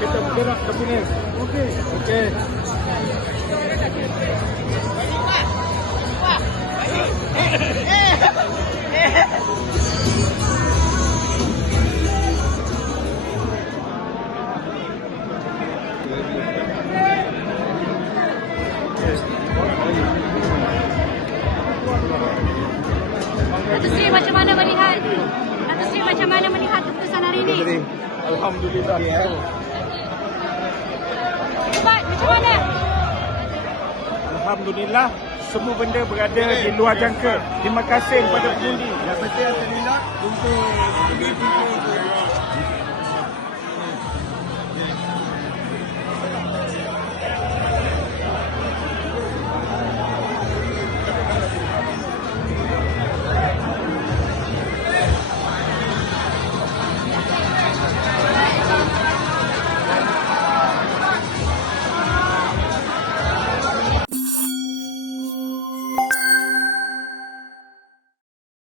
kita bergerak ke sini. Okey. Okey. Datuk Seri macam mana melihat keputusan hari ini? Alhamdulillah. Ubat macam mana? Alhamdulillah, semua benda berada di luar jangka. Terima kasih kepada pengundi. Yang penting Alhamdulillah untuk